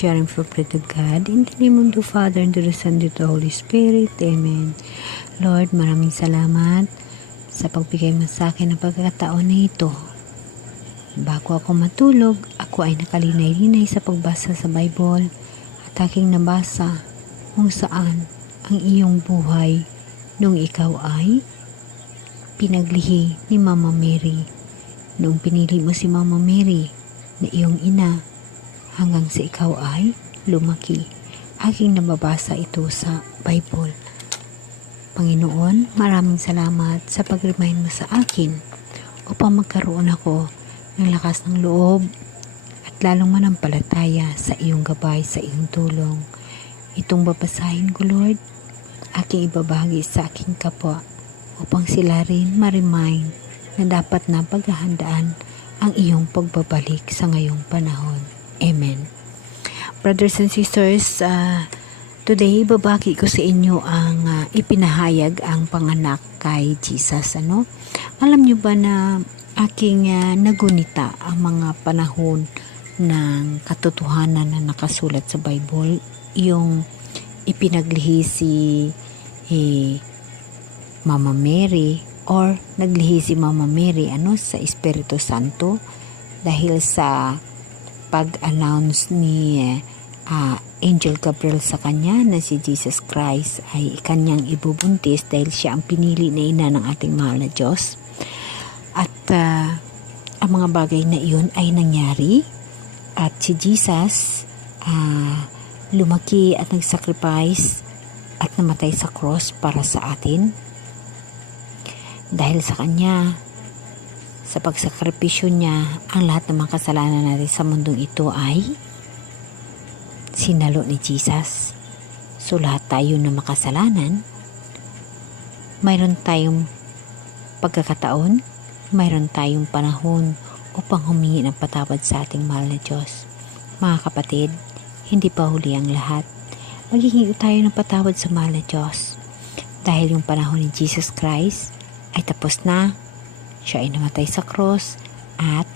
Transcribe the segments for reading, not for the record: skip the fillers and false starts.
sharing for bread of God. In the name of the Father, and the Son, and the Holy Spirit. Amen. Lord, maraming salamat sa pagbigay mo sa akin ng pagkakataon na ito. Bago ako matulog, ako ay nakalinay-linay sa pagbasa sa Bible at aking nabasa kung saan ang iyong buhay nung ikaw ay pinaglihi ni Mama Mary. Noong pinili mo si Mama Mary na iyong ina hanggang sa ikaw ay lumaki. Aking nababasa ito sa Bible. Panginoon, maraming salamat sa pag-remind mo sa akin upang magkaroon ako ng lakas ng loob at lalong manampalataya sa iyong gabay, sa iyong tulong. Itong babasahin ko, Lord, aking ibabahagi sa aking kapwa upang sila rin ma-remind na dapat na paghahandaan ang iyong pagbabalik sa ngayong panahon. Amen. Brothers and sisters, today babaki ko sa inyo ang ipinahayag ang panganak kay Jesus. Alam nyo ba na aking nagunita ang mga panahon ng katotohanan na nakasulat sa Bible, yung ipinaglihi si Mama Mary or naglihi si Mama Mary sa Espiritu Santo dahil sa pag-announce ni Angel Gabriel sa kanya na si Jesus Christ ay kanyang ibubuntis dahil siya ang pinili na ina ng ating mahal na Diyos. At ang mga bagay na iyon ay nangyari at si Jesus lumaki at nag-sacrifice at namatay sa cross para sa atin. Dahil sa kanya, sa pagsakripisyo niya, ang lahat ng mga kasalanan natin sa mundong ito ay sinalo ni Jesus. So lahat tayo na makasalanan, mayroon tayong pagkakataon, mayroon tayong panahon upang humingi ng patawad sa ating mahal na Diyos. Mga kapatid, hindi pa huli ang lahat. Maghihingi tayo ng patawad sa mahal na Diyos. Dahil yung panahon ni Jesus Christ ay tapos na. Siya ay namatay sa cross at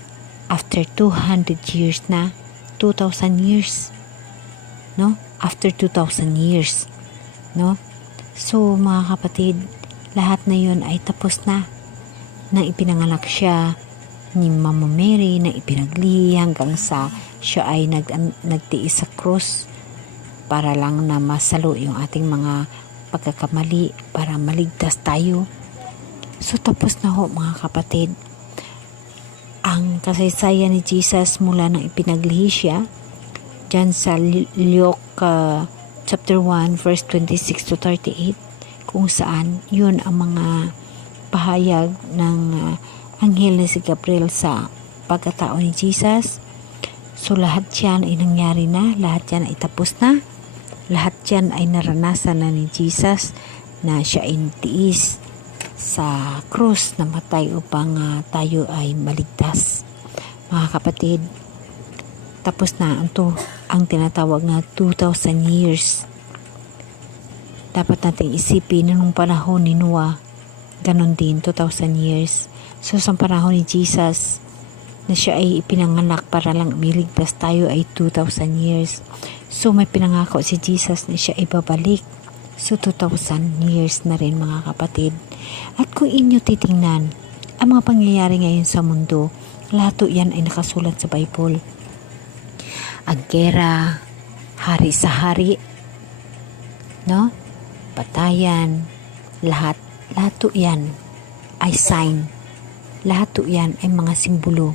after 200 years na, 2,000 years. After 2,000 years. So mga kapatid, lahat na yun ay tapos na. Nang ipinanganak siya ni Mama Mary, na ipinaglihi hanggang sa siya ay nagtiis sa cross para lang na masalo yung ating mga pagkakamali para maligtas tayo. So tapos na ho mga kapatid ang kasaysayan ni Jesus mula nang ipinaglihi siya dyan sa Luke chapter 1 verse 26 to 38, kung saan yun ang mga pahayag ng anghel na si Gabriel sa pagkatao ni Jesus. So lahat yan ay nangyari na, lahat yan ay tapos na, lahat yan ay naranasan na ni Jesus na siya ay tiis sa krus na matay upang tayo ay maligtas. Mga kapatid, tapos na ang tinatawag na 2,000 years. Dapat nating isipin na nung panahon ni Noah, ganon din 2,000 years. So sa panahon ni Jesus na siya ay ipinanganak para lang miligtas tayo ay 2,000 years. So may pinangako si Jesus na siya ay babalik. So 2,000 years na rin mga kapatid. At kung inyo titingnan ang mga pangyayari ngayon sa mundo, lahat yan ay nakasulat sa Bible. Ang gera, hari sa hari, patayan, lahat yan ay sign. Lahat yan ay mga simbolo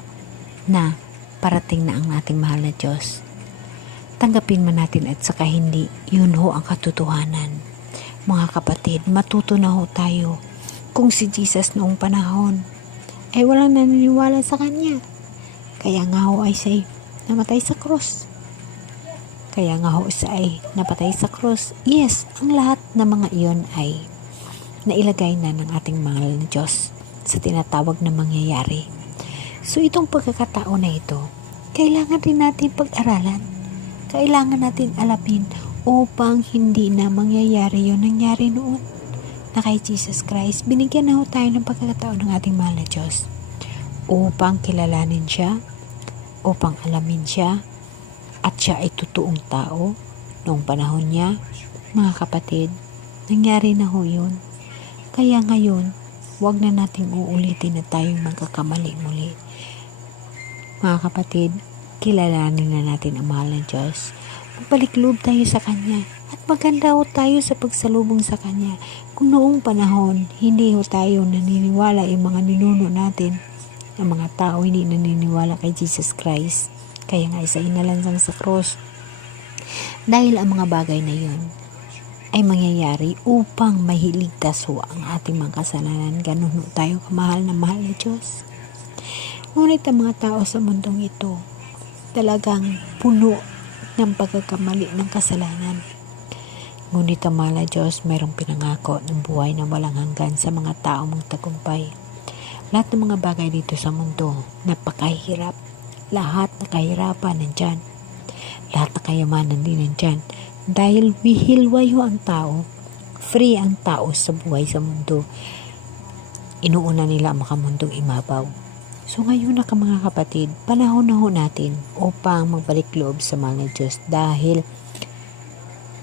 na parating na ang ating mahal na Diyos. Tanggapin man natin at saka hindi, yun ho ang katotohanan. Mga kapatid, matuto na ho tayo kung si Jesus noong panahon ay walang naniniwala sa kanya. Kaya nga ho ay siya namatay sa cross. Kaya nga ho siya ay napatay sa cross. Yes, ang lahat ng mga iyon ay nailagay na ng ating mahal na Diyos sa tinatawag na mangyayari. So itong pagkakataon na ito, kailangan din natin pag-aralan. Kailangan natin alamin upang hindi na mangyayari yung nangyari noon na kay Jesus Christ. Binigyan na ho tayo ng pagkakataon ng ating mahal na Diyos upang kilalanin siya, upang alamin siya, at siya ay totoong tao noong panahon niya, mga kapatid, nangyari na ho yun. Kaya ngayon, huwag na nating uulitin na tayong magkakamali muli. Mga kapatid, kilalanin na natin ang mahal ng Diyos. Magbalik loob tayo sa Kanya at maganda ho tayo sa pagsalubong sa Kanya. Kung noong panahon, hindi ho tayo naniniwala yung mga ninuno natin, ang mga tao hindi naniniwala kay Jesus Christ. Kaya nga isa inalansang sa cross. Dahil ang mga bagay na yun ay mangyayari upang mahiligtas ho ang ating mga kasalanan. Ganun ho tayo kamahal na mahal na Diyos. Ngunit ang mga tao sa mundong ito talagang puno ng pagkakamali ng kasalanan. Ngunit ang mahal na Diyos mayroong pinangako ng buhay na walang hanggan sa mga taong magtagumpay. Lahat ng mga bagay dito sa mundo, napakahirap. Lahat na kahirapan nandyan. Lahat na kayamanan din nandyan. Dahil wihilway ho ang tao, free ang tao sa buhay sa mundo. Inuuna nila ang makamundong imabaw. So ngayon na mga kapatid, panahon na ho natin upang magbalik loob sa mahal na Diyos dahil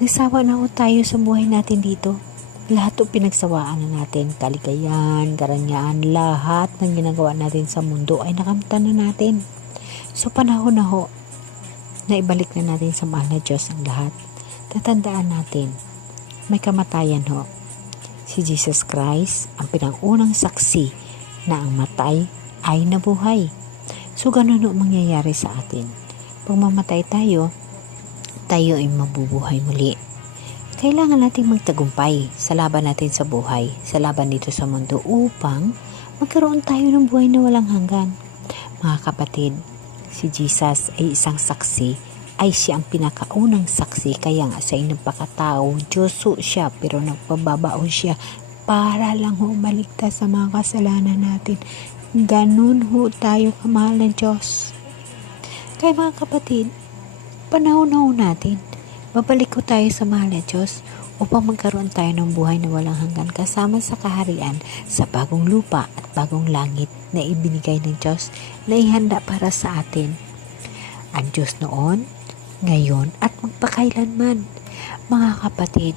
nasawa na ho tayo sa buhay natin dito. Lahat o pinagsawaan na natin, kaligayahan, karangyaan, lahat ng ginagawa natin sa mundo ay nakamtan na natin. So panahon na ho na ibalik na natin sa mahal na Diyos ang lahat. Tatandaan natin, may kamatayan ho. Si Jesus Christ ang pinangunang saksi na ang matay ay nabuhay. So ganun ho mangyayari sa atin. Pag mamatay tayo ay mabubuhay muli. Kailangan nating magtagumpay sa laban natin sa buhay, sa laban dito sa mundo upang magkaroon tayo ng buhay na walang hanggan. Mga kapatid, si Jesus ay isang saksi, ay siya ang pinakaunang saksi, kaya nga siya ay nagpakatao. Diyoso siya pero nagpababao siya para lang ho maligtas sa mga kasalanan natin. Ganun ho tayo kamahal ng Diyos. Kaya mga kapatid, panahon na ho natin, babalik ho tayo sa mahal na Diyos upang magkaroon tayo ng buhay na walang hanggan kasama sa kaharian sa bagong lupa at bagong langit na ibinigay ng Diyos na ihanda para sa atin. Ang Diyos noon, ngayon at magpakailanman. Mga kapatid,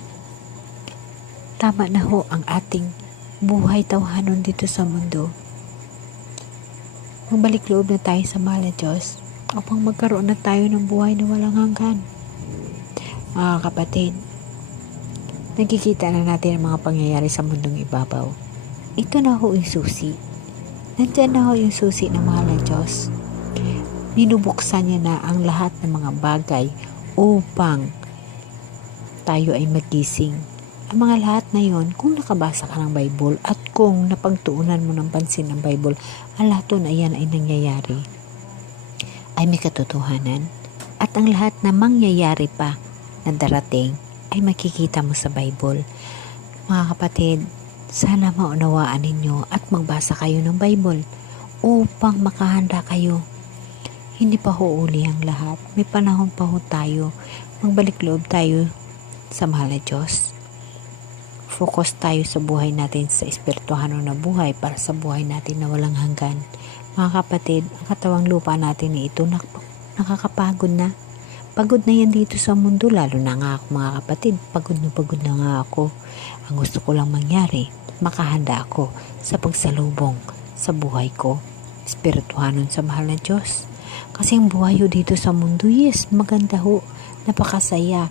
tama na ho ang ating buhay tawhanon dito sa mundo. Magbalik loob na tayo sa mahal na Diyos upang magkaroon na tayo ng buhay na walang hanggan. Mga kapatid, nakikita na natin ang mga pangyayari sa mundong ibabaw. Ito na ho yung susi. Nandyan na ho yung susi ng mahal na Diyos. Binubuksan niya na ang lahat ng mga bagay upang tayo ay magising. Ang mga lahat na yon, kung nakabasa ka ng Bible at kung napagtuunan mo ng pansin ng Bible, ang lahat na yan ay nangyayari, ay may katotohanan. At ang lahat na mangyayari pa na darating ay makikita mo sa Bible. Mga kapatid, sana maunawaan ninyo at magbasa kayo ng Bible upang makahanda kayo. Hindi pa ho uli ang lahat. May panahon pa ho tayo. Magbalik loob tayo sa mahal na Diyos. Focus tayo sa buhay natin, sa espirituhan na buhay para sa buhay natin na walang hanggan. Mga kapatid, ang katawang lupa natin na ito nakakapagod na. Pagod na yan dito sa mundo, lalo na nga ako mga kapatid. Pagod na nga ako. Ang gusto ko lang mangyari, makahanda ako sa pagsalubong sa buhay ko. Espirituhanon sa mahal na Diyos. Kasi ang buhay ho dito sa mundo, yes, maganda ho. Napakasaya.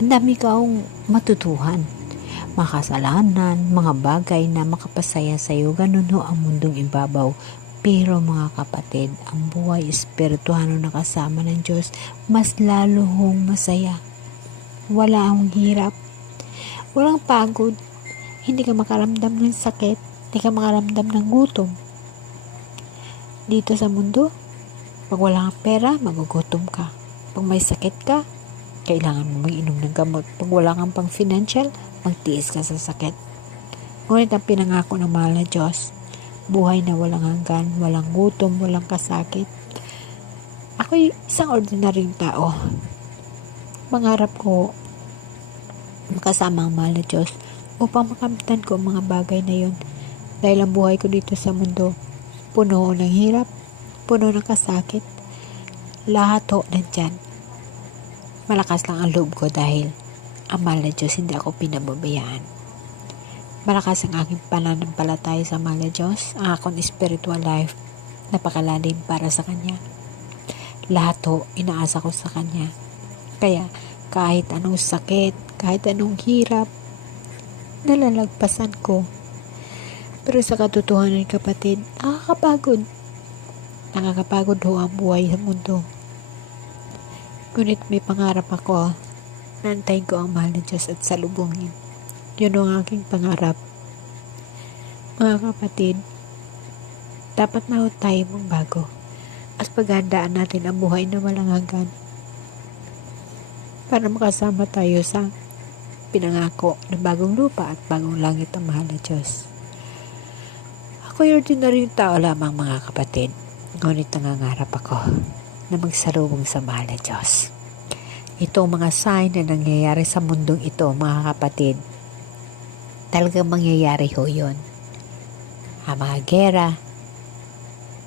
Ang dami kaong matutuhan. Mga kasalanan, mga bagay na makapasaya sa iyo, ganun ho ang mundong ibabaw. Pero mga kapatid, ang buhay espirituhano na kasama ng Diyos, mas lalo hong masaya. Wala ang hirap. Walang pagod. Hindi ka makaramdam ng sakit. Hindi ka makaramdam ng gutom. Dito sa mundo, pag wala kang pera, magugutom ka. Pag may sakit ka, kailangan mo mag-inom ng gamot. Pag wala kang pang financial, magtiis ka sa sakit. Ngunit ang pinangako ng mahal na Diyos, buhay na walang hanggan, walang gutom, walang kasakit. Ako'y isang ordinaryong tao. Mangarap ko makasama ang mahal na Diyos upang makamtan ko ang mga bagay na yun. Dahil ang buhay ko dito sa mundo, puno ng hirap, puno ng kasakit. Lahat ho nandyan. Malakas lang ang loob ko dahil ang mahal na Diyos hindi ako pinababayaan. Malakas ang aking pananampalataya sa mahal na Diyos, ang akong spiritual life, napakalalim para sa Kanya. Lahat ho, inaasa ko sa Kanya. Kaya kahit anong sakit, kahit anong hirap, nalalagpasan ko. Pero sa katotohanan, kapatid, nakakapagod. Nakakapagod ho ang buhay sa mundo. Ngunit may pangarap ako, naantayin ko ang mahal na Diyos at salubungin. Yun ang aking pangarap. Mga kapatid, dapat na ho tayo magbago at paghandaan natin ang buhay na walang hanggan para makasama tayo sa pinangako ng bagong lupa at bagong langit ng mahal na Diyos. Ako'y ordinaryong tao lamang, mga kapatid, ngunit nangangarap ako na magsalubong sa mahal na Diyos. Itong mga sign na nangyayari sa mundong ito, mga kapatid, talagang mangyayari ho yun. Ang mga gera,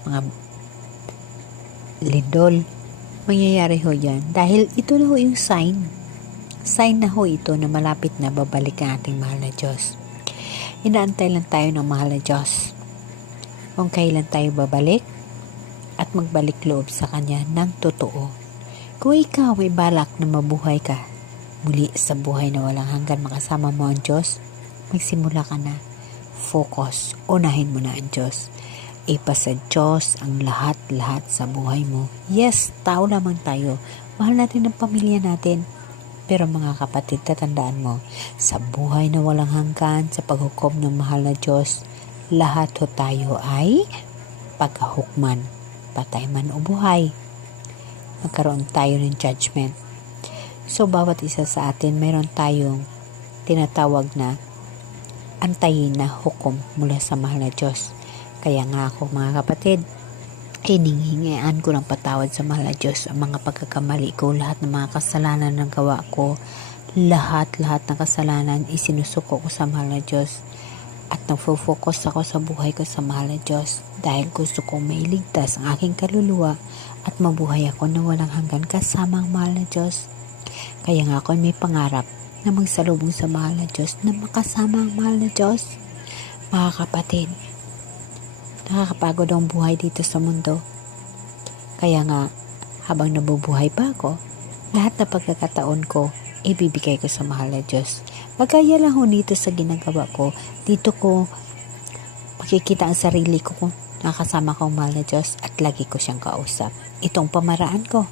mga lindol, mangyayari ho yan. Dahil ito na ho yung sign. Sign na ho ito na malapit na babalik ang ating mahal na Diyos. Inaantay lang tayo ng mahal na Diyos kung kailan tayo babalik at magbalik loob sa Kanya ng totoo. Kung ikaw may balak na mabuhay ka muli sa buhay na walang hanggan, makasama mo ang Diyos, magsimula ka na. Focus. Unahin mo na ang Diyos. Ipasa Diyos ang lahat-lahat sa buhay mo. Yes, tao lamang tayo. Mahal natin ang pamilya natin. Pero mga kapatid, tatandaan mo, sa buhay na walang hanggan, sa paghukom ng mahal na Diyos, lahat ho tayo ay pagkahukman. Patay man o buhay, magkaroon tayo ng judgment. So, bawat isa sa atin, mayroon tayong tinatawag na antayin na hukom mula sa mahal na Diyos. Kaya nga ako, mga kapatid, hininghingian ko ng patawad sa mahal na Diyos ang mga pagkakamali ko, lahat ng mga kasalanan ng gawa ko, lahat ng kasalanan isinusuko ko sa mahal na Diyos. At nagfo-focus ako sa buhay ko sa mahal na Diyos dahil gusto kong mailigtas ang aking kaluluwa at mabuhay ako na walang hanggan kasama ang mahal na Diyos. Kaya nga ako may pangarap na magsalubong sa mahal na Diyos, na makasama ang mahal na Diyos. Mga kapatid, nakakapagod ang buhay dito sa mundo. Kaya nga, habang nabubuhay pa ako, lahat na pagkakataon ko, ibibigay ko sa mahal na Diyos. Magkaya lang ho dito sa ginagawa ko, dito ko makikita ang sarili ko kung nakasama ko ang mahal na Diyos at lagi ko siyang kausap. Itong pamaraan ko,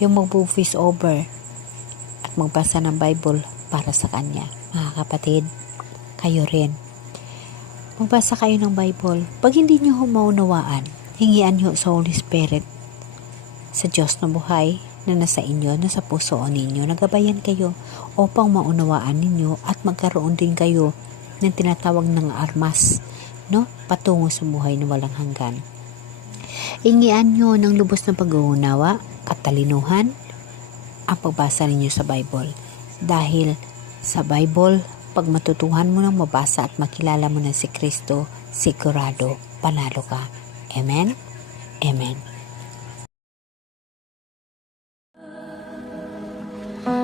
yung mag-voice over at magbasa ng Bible para sa Kanya. Mga kapatid, kayo rin. Magbasa kayo ng Bible. Pag hindi nyo maunawaan, hingian nyo sa Holy Spirit, sa Diyos na buhay, na nasa inyo, nasa puso ninyo, nagabayan kayo upang maunawaan ninyo at magkaroon din kayo ng tinatawag ng armas, no? Patungo sa buhay na walang hanggan. Hingian nyo ng lubos na pag-uunawa, katalinuhan, ang pagbasa ninyo sa Bible. Dahil sa Bible, pag matutuhan mo ng mabasa at makilala mo na si Kristo, sigurado, panalo ka. Amen? Amen.